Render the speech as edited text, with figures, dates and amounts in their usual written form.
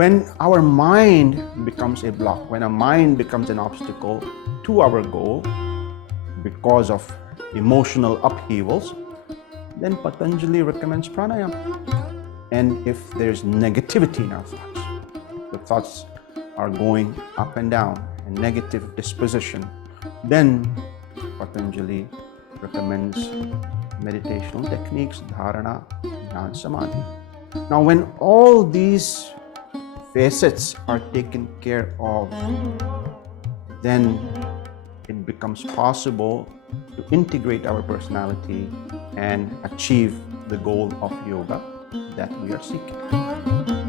When our mind becomes a block, when our mind becomes an obstacle to our goal because of emotional upheavals, then Patanjali recommends pranayama. And if there's negativity in our thoughts, the thoughts are going up and down, a negative disposition, then Patanjali recommends meditational techniques, dharana, jnana, samadhi. Now, when all these facets are taken care of, then it becomes possible to integrate our personality and achieve the goal of yoga that we are seeking.